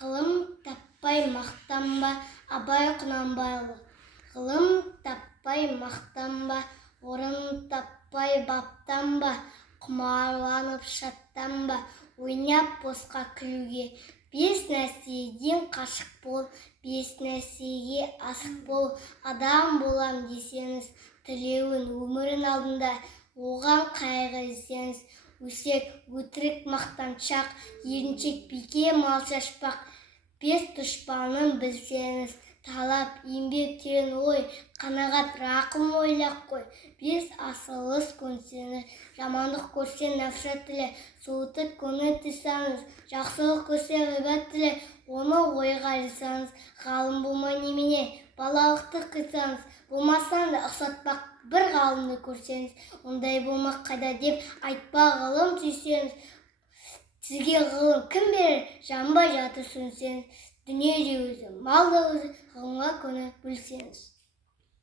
Ғылым таппай мақтанба, Абай Құнанбайұлы. Ғылым таппай мақтанба, орын таппай баптанба, құмарланып шаттанба, ойнап босқа күлуге. Бес нәрседен қашық бол, бес нәрсеге асық бол. Адам болам десеңіз, тілеуін өмірін алдында, оған қайғы іздеңіз. Өсек, өтірік, мақтаншақ, еріншек, бике, мал шашпақ. Бес дұшпанын білсеңіз, талап, еңбек, терең ой, қанағат, рақым ойлап қой. Бес асылыс көнсеңіз, жамандық көрсе нәфрат тіле, суытып көңіл тыйсаңыз, жақсылық көрсе ғибрат тіле, оны ойға алсаңыз, ғалым болмай немене, балалықты қисаңыз, болмасаң да ұқсатпақ бір ғалымды көрсеңіз, ондай болмақ қайда деп айтпа, ғылым сүйсеңіз. Сізге ғылым кім берер, жанбай жатыр сөнсеңіз, дүние де өзі, мал да өзі, ғылымға көңіл бөлсеңіз.